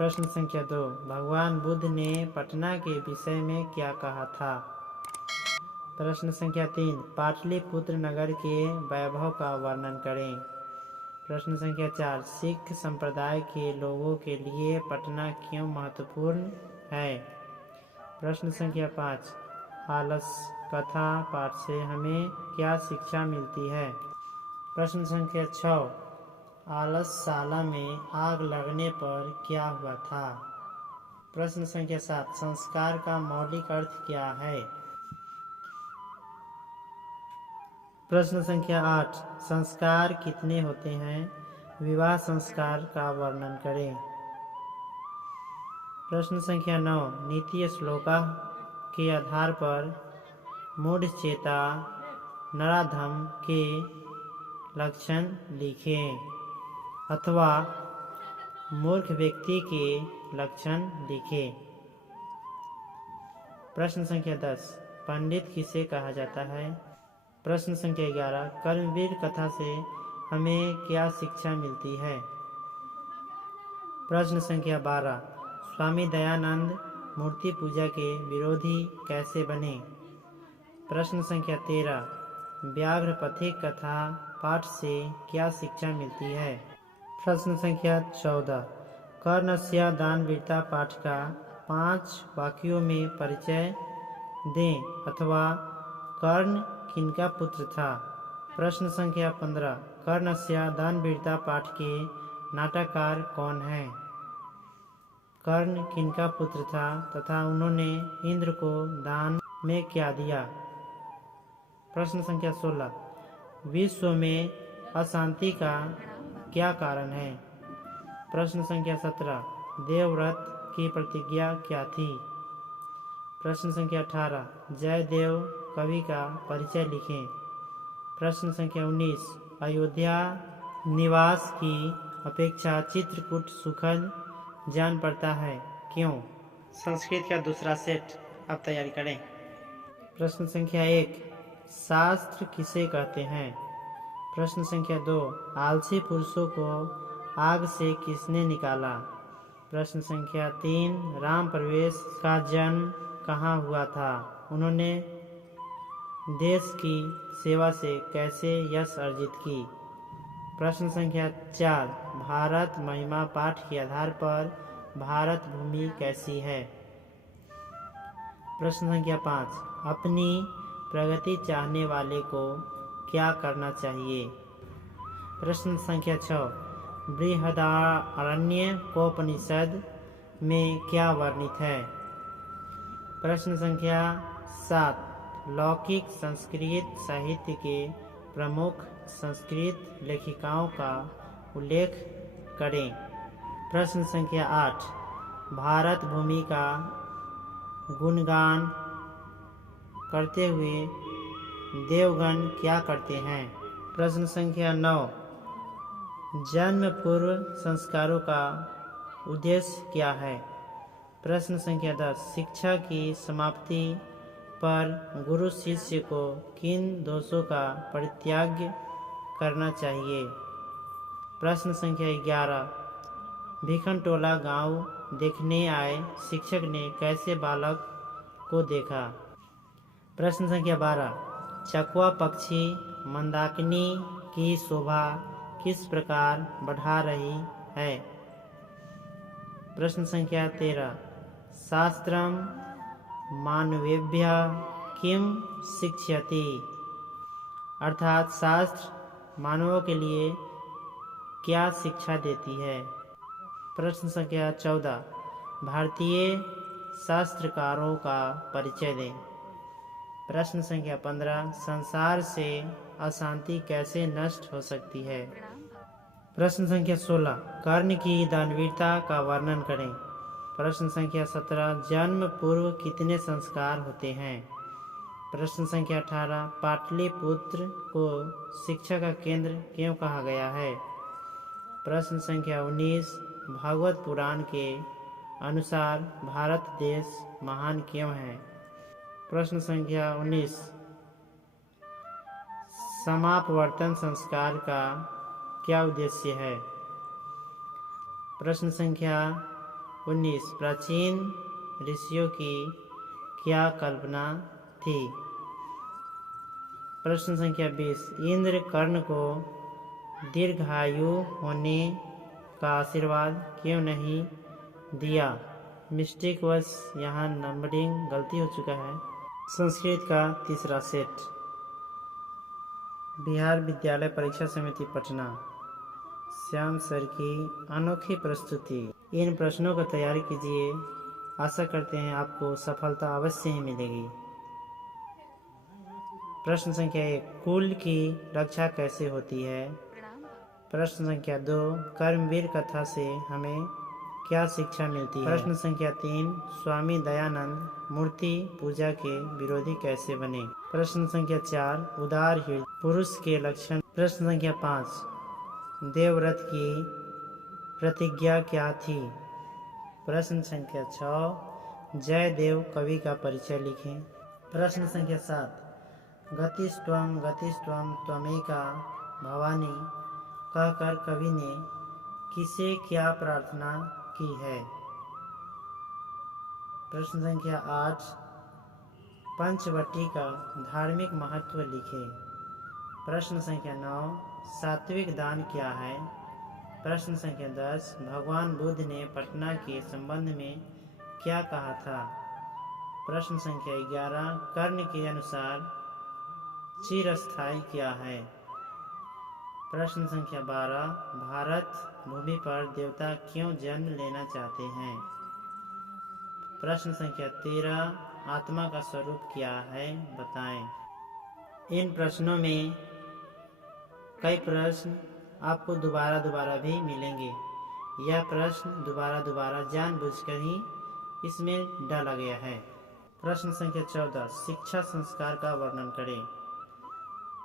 प्रश्न संख्या 2, भगवान बुद्ध ने पटना के विषय में क्या कहा था? प्रश्न संख्या 3, पाटलिपुत्र नगर के वैभव का वर्णन करें। प्रश्न संख्या 4, सिख संप्रदाय के लोगों के लिए पटना क्यों महत्वपूर्ण है? प्रश्न संख्या 5, आलस कथा पाठ से हमें क्या शिक्षा मिलती है? प्रश्न संख्या 6, आलसशाला में आग लगने पर क्या हुआ था? प्रश्न संख्या 7, संस्कार का मौलिक अर्थ क्या है? प्रश्न संख्या 8, संस्कार कितने होते हैं? विवाह संस्कार का वर्णन करें। प्रश्न संख्या 9, नीति श्लोका के आधार पर मूढ़चेता नराधम के लक्षण लिखें अथवा मूर्ख व्यक्ति के लक्षण लिखें। प्रश्न संख्या 10, पंडित किसे कहा जाता है? प्रश्न संख्या 11, कर्मवीर कथा से हमें क्या शिक्षा मिलती है? प्रश्न संख्या 12, स्वामी दयानंद मूर्ति पूजा के विरोधी कैसे बने? प्रश्न संख्या 13, व्याघ्र पथिक कथा पाठ से क्या शिक्षा मिलती है? प्रश्न संख्या 14, कर्णस्य दानवीरता पाठ का 5 वाक्यों में परिचय दें अथवा कर्ण किनका पुत्र था? प्रश्न संख्या 15, कर्णस्य दानवीरता पाठ के नाटककार कौन है? कर्ण किनका पुत्र था तथा उन्होंने इंद्र को दान में क्या दिया? प्रश्न संख्या 16, विश्व में अशांति का क्या कारण है? प्रश्न संख्या 17, देवव्रत की प्रतिज्ञा क्या थी? प्रश्न संख्या 18, जयदेव कवि का परिचय लिखें। प्रश्न संख्या 19, अयोध्या निवास की अपेक्षा चित्रकूट सुखद जान पड़ता है, क्यों? संस्कृत का दूसरा सेट अब तैयारी करें। प्रश्न संख्या 1, शास्त्र किसे कहते हैं? प्रश्न संख्या 2, आलसी पुरुषों को आग से किसने निकाला? प्रश्न संख्या 3, राम प्रवेश का जन्म कहाँ हुआ था? उन्होंने देश की सेवा से कैसे यश अर्जित की? प्रश्न संख्या 4, भारत महिमा पाठ के आधार पर भारत भूमि कैसी है? प्रश्न संख्या 5, अपनी प्रगति चाहने वाले को क्या करना चाहिए? प्रश्न संख्या 6, बृहदारण्यकोपनिषद में क्या वर्णित है? प्रश्न संख्या 7, लौकिक संस्कृत साहित्य के प्रमुख संस्कृत लेखिकाओं का उल्लेख करें। प्रश्न संख्या 8, भारत भूमि का गुणगान करते हुए देवगण क्या करते हैं? प्रश्न संख्या 9, जन्म पूर्व संस्कारों का उद्देश्य क्या है? प्रश्न संख्या 10, शिक्षा की समाप्ति पर गुरु शिष्य को किन दोषों का परित्याग करना चाहिए? प्रश्न संख्या 11, भिखनटोला गांव देखने आए शिक्षक ने कैसे बालक को देखा? प्रश्न संख्या 12, चकवा पक्षी मंदाकिनी की शोभा किस प्रकार बढ़ा रही है? प्रश्न संख्या 13, शास्त्रम मानवेभ्यः किम शिक्षयति? अर्थात शास्त्र मानवों के लिए क्या शिक्षा देती है? प्रश्न संख्या 14, भारतीय शास्त्रकारों का परिचय दें। प्रश्न संख्या 15, संसार से अशांति कैसे नष्ट हो सकती है? प्रश्न संख्या 16, कर्ण की दानवीरता का वर्णन करें। प्रश्न संख्या 17, जन्म पूर्व कितने संस्कार होते हैं? प्रश्न संख्या 18, पाटलिपुत्र को शिक्षा का केंद्र क्यों कहा गया है? प्रश्न संख्या 19, भागवत पुराण के अनुसार भारत देश महान क्यों है? प्रश्न संख्या 19, समापवर्तन संस्कार का क्या उद्देश्य है? प्रश्न संख्या 19 प्राचीन ऋषियों की क्या कल्पना थी। प्रश्न संख्या 20 इंद्र कर्ण को दीर्घायु होने का आशीर्वाद क्यों नहीं दिया। मिस्टेक वश यहाँ नंबरिंग गलती हो चुका है। संस्कृत का तीसरा सेट। बिहार विद्यालय परीक्षा समिति पटना श्याम सर की अनोखी प्रस्तुति। इन प्रश्नों का तैयारी कीजिए, आशा करते हैं आपको सफलता अवश्य ही मिलेगी। प्रश्न संख्या 1 कुल की रक्षा कैसे होती है। प्रश्न संख्या 2 कर्मवीर कथा से हमें क्या शिक्षा मिलती है। प्रश्न संख्या 3 स्वामी दयानंद मूर्ति पूजा के विरोधी कैसे बने। प्रश्न संख्या 4 उदार हृदय पुरुष के लक्षण। प्रश्न संख्या 5 देवव्रत की प्रतिज्ञा क्या थी। प्रश्न संख्या 6 जयदेव कवि का परिचय लिखें। प्रश्न संख्या 7 गतिस्त्वम त्वमेका भवानी कहकर कवि ने किसे क्या प्रार्थना की है। प्रश्न संख्या 8 पंचवटी का धार्मिक महत्व लिखे। प्रश्न संख्या 9 सात्विक दान क्या है। प्रश्न संख्या 10 भगवान बुद्ध ने पटना के संबंध में क्या कहा था। प्रश्न संख्या 11 कर्ण के अनुसार चिरस्थायी क्या है। प्रश्न संख्या 12 भारत भूमि पर देवता क्यों जन्म लेना चाहते हैं। प्रश्न संख्या 13 आत्मा का स्वरूप क्या है बताएं। इन प्रश्नों में कई प्रश्न आपको दोबारा भी मिलेंगे। यह प्रश्न दोबारा जानबूझकर ही इसमें डाला गया है। प्रश्न संख्या 14 शिक्षा संस्कार का वर्णन करें।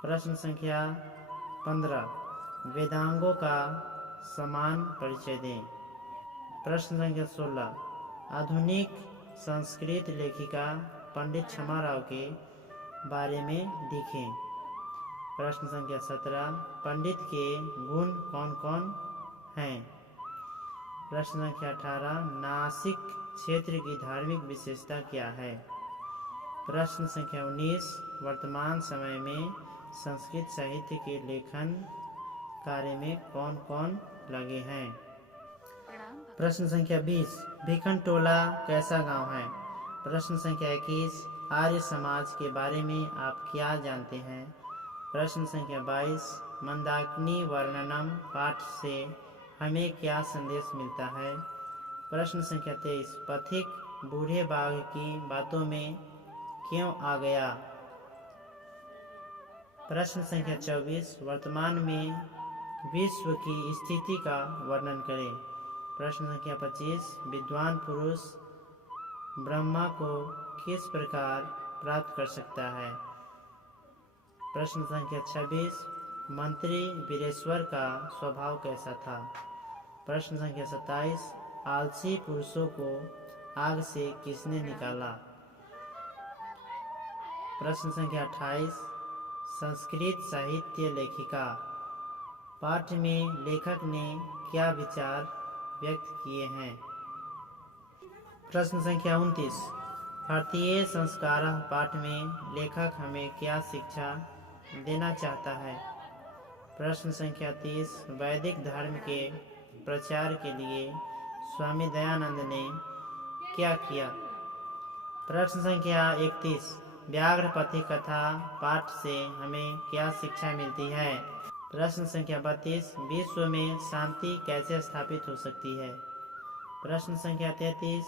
प्रश्न संख्या 15 वेदांगों का समान परिचय दें। प्रश्न संख्या 16 आधुनिक संस्कृत लेखिका पंडित क्षमा राव के बारे में लिखें। प्रश्न संख्या 17 पंडित के गुण कौन कौन हैं। प्रश्न संख्या 18 नासिक क्षेत्र की धार्मिक विशेषता क्या है। प्रश्न संख्या 19 वर्तमान समय में संस्कृत साहित्य के लेखन कार्य में कौन कौन लगे हैं। प्रश्न संख्या 20 भिखनटोला कैसा गांव है। प्रश्न संख्या 21 आर्य समाज के बारे में आप क्या जानते हैं। प्रश्न संख्या 22 मंदाकिनी वर्णनम पाठ से हमें क्या संदेश मिलता है। प्रश्न संख्या 23 पथिक बूढ़े बाघ की बातों में क्यों आ गया। प्रश्न संख्या 24 वर्तमान में विश्व की स्थिति का वर्णन करें। प्रश्न संख्या 25 विद्वान पुरुष ब्रह्मा को किस प्रकार प्राप्त कर सकता है। प्रश्न संख्या 26 मंत्री वीरेश्वर का स्वभाव कैसा था। प्रश्न संख्या 27 आलसी पुरुषों को आग से किसने निकाला। प्रश्न संख्या 28 संस्कृत साहित्य लेखिका पाठ में लेखक ने क्या विचार व्यक्त किए हैं। प्रश्न संख्या 29 भारतीय संस्कार पाठ में लेखक हमें क्या शिक्षा देना चाहता है। प्रश्न संख्या 30 वैदिक धर्म के प्रचार के लिए स्वामी दयानंद ने क्या किया। प्रश्न संख्या 31 व्याघ्रपति कथा पाठ से हमें क्या शिक्षा मिलती है। प्रश्न संख्या 32 विश्व में शांति कैसे स्थापित हो सकती है। प्रश्न संख्या 33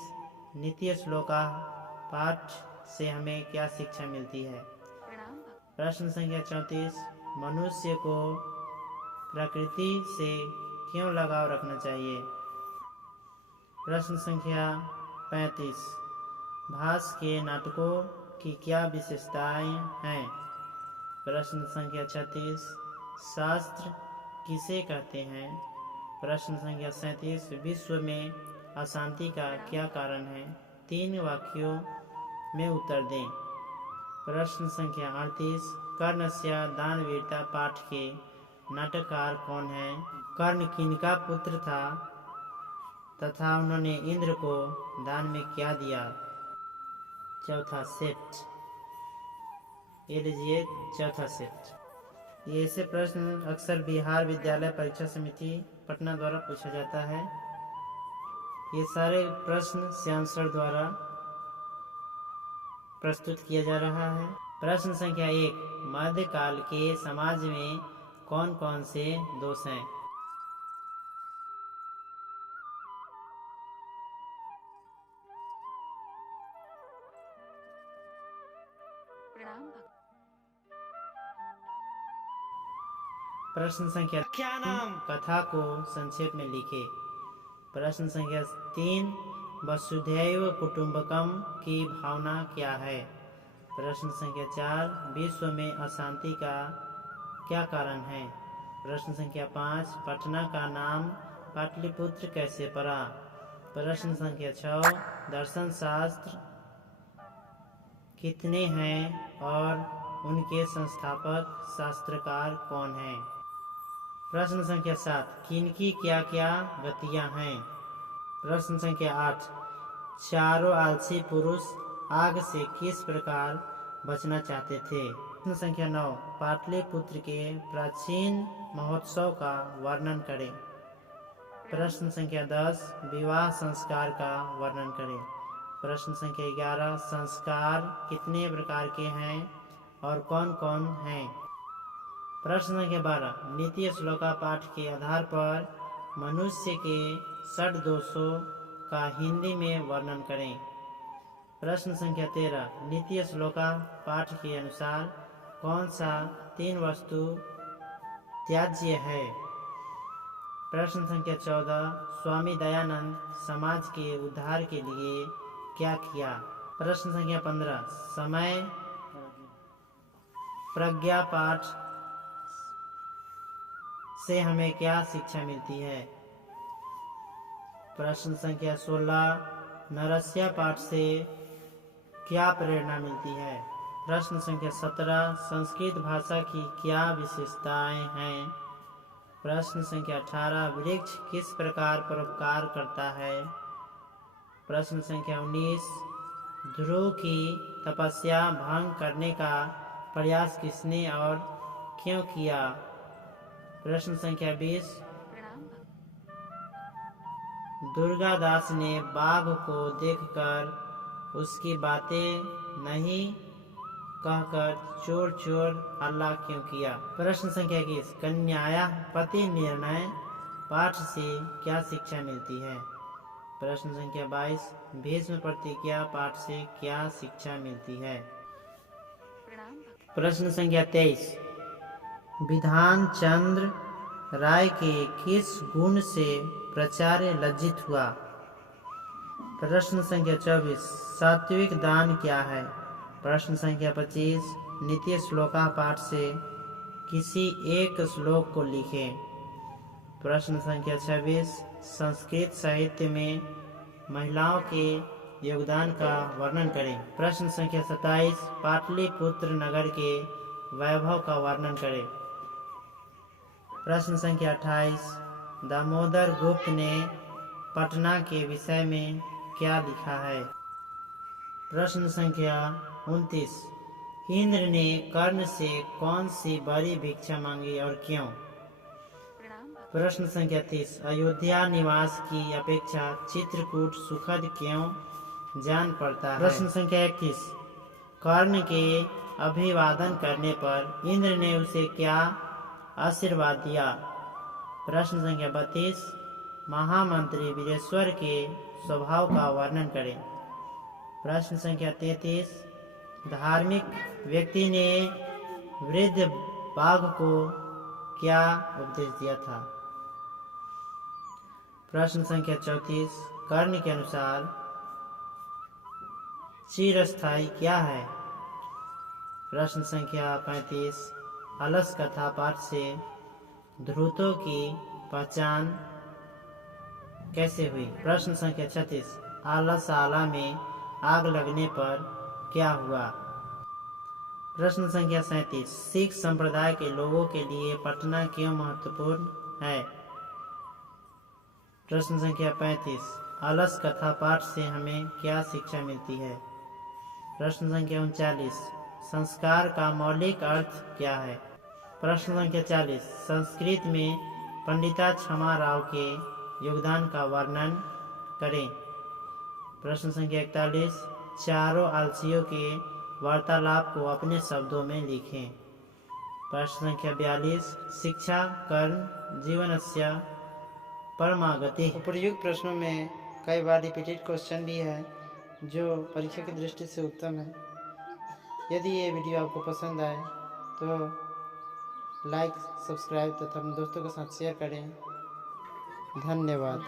नित्य श्लोका पाठ से हमें क्या शिक्षा मिलती है। प्रश्न संख्या 34 मनुष्य को प्रकृति से क्यों लगाव रखना चाहिए। प्रश्न संख्या 35 भास के नाटकों की क्या विशेषताएं हैं। प्रश्न संख्या 36 शास्त्र किसे कहते हैं। प्रश्न संख्या 37 विश्व में अशांति का क्या कारण है। 3 वाक्यों में उत्तर दें। प्रश्न संख्या 38 कर्णस्य दानवीरता पाठ के नाटककार कौन है। कर्ण किनका पुत्र था। तथा उन्होंने इंद्र को दान में क्या दिया। चौथा सेट। ये लीजिए चौथा सेट। ये ऐसे प्रश्न अक्सर बिहार विद्यालय परीक्षा समिति पटना द्वारा पूछा जाता है। ये सारे प्रश्न श्याम सर द्वारा प्रस्तुत किया जा रहा है। प्रश्न संख्या 1, मध्यकाल के समाज में कौन कौन से दोष हैं। प्रश्न संख्या क्या नाम कथा को संक्षेप में लिखे। प्रश्न संख्या 3, वसुधैव कुटुंबकम की भावना क्या है। प्रश्न संख्या 4, विश्व में अशांति का क्या कारण है। प्रश्न संख्या 5, पटना का नाम पाटलिपुत्र कैसे पड़ा। प्रश्न संख्या 6, दर्शन शास्त्र कितने हैं और उनके संस्थापक शास्त्रकार कौन हैं। प्रश्न संख्या 7, किनकी क्या क्या गतियां हैं। प्रश्न संख्या 8, चारों आलसी पुरुष आग से किस प्रकार बचना चाहते थे। प्रश्न संख्या 9, पाटलिपुत्र के प्राचीन महोत्सव का वर्णन करें। प्रश्न संख्या 10, विवाह संस्कार का वर्णन करें। प्रश्न संख्या 11, संस्कार कितने प्रकार के हैं और कौन कौन हैं। प्रश्न संख्या 12, नीति श्लोका पाठ के आधार पर मनुष्य के षड दोषों का हिंदी में वर्णन करें। प्रश्न संख्या 13, नीति श्लोका पाठ के अनुसार कौन सा 3 वस्तु त्याज्य है। प्रश्न संख्या 14, स्वामी दयानंद समाज के उद्धार के लिए क्या किया। प्रश्न संख्या 15, समय प्रज्ञा पाठ से हमें क्या शिक्षा मिलती है। प्रश्न संख्या 16, नरस्या पाठ से क्या प्रेरणा मिलती है। प्रश्न संख्या 17, संस्कृत भाषा की क्या विशेषताएं हैं। प्रश्न संख्या 18, वृक्ष किस प्रकार परोपकार करता है। प्रश्न संख्या 19, ध्रुव की तपस्या भंग करने का प्रयास किसने और क्यों किया। प्रश्न संख्या 20, दुर्गादास ने बाघ को देखकर उसकी बातें नहीं कहकर चोर चोर हल्ला क्यों किया। प्रश्न संख्या 21, कन्याया पति निर्णय पाठ से क्या शिक्षा मिलती है। प्रश्न संख्या 22, भीष्म प्रतिज्ञा पाठ से क्या शिक्षा मिलती है। प्रश्न संख्या 23, विधान चंद्र राय के किस गुण से प्राचार्य लज्जित हुआ। प्रश्न संख्या 24, सात्विक दान क्या है। प्रश्न संख्या 25, नीति श्लोका पाठ से किसी एक श्लोक को लिखें। प्रश्न संख्या 26, संस्कृत साहित्य में महिलाओं के योगदान का वर्णन करें। प्रश्न संख्या 27, पाटलिपुत्र नगर के वैभव का वर्णन करें। प्रश्न संख्या 28, दामोदर गुप्त ने पटना के विषय में क्या लिखा है। प्रश्न संख्या 29, इंद्र ने कर्ण से कौन सी बड़ी भिक्षा मांगी और क्यों। प्रश्न संख्या 30, अयोध्या निवास की अपेक्षा चित्रकूट सुखद क्यों जान पड़ता है। प्रश्न संख्या 21, कर्ण के अभिवादन करने पर इंद्र ने उसे क्या आशीर्वाद दिया। प्रश्न संख्या 32, महामंत्री वीरेश्वर के स्वभाव का वर्णन करें। प्रश्न संख्या 33, धार्मिक व्यक्ति ने वृद्ध बाघ को क्या उपदेश दिया था। प्रश्न संख्या 34, कर्ण के अनुसार चिरस्थायी क्या है। प्रश्न संख्या 35, अलस कथा पाठ से ध्रुतों की पहचान कैसे हुई। प्रश्न संख्या 36, आलसाला में आग लगने पर क्या हुआ। प्रश्न संख्या 37, सिख संप्रदाय के लोगों के लिए पटना क्यों महत्वपूर्ण है। प्रश्न संख्या 35। अलस कथा पाठ से हमें क्या शिक्षा मिलती है? प्रश्न संख्या 39। संस्कार का मौलिक अर्थ क्या है? प्रश्न संख्या 40। संस्कृत में पंडिता क्षमा राव के योगदान का वर्णन करें। प्रश्न संख्या 41। चारों आलसियों के वार्तालाप को अपने शब्दों में लिखें। प्रश्न संख्या 42। शिक्षा कर्म जीवनस्य परमागति। उपर्युक्त प्रश्नों में कई बार रिपीटेड क्वेश्चन भी है जो परीक्षा की दृष्टि से उत्तम है। यदि ये वीडियो आपको पसंद आए तो लाइक सब्सक्राइब तथा अपने दोस्तों के साथ शेयर करें। धन्यवाद।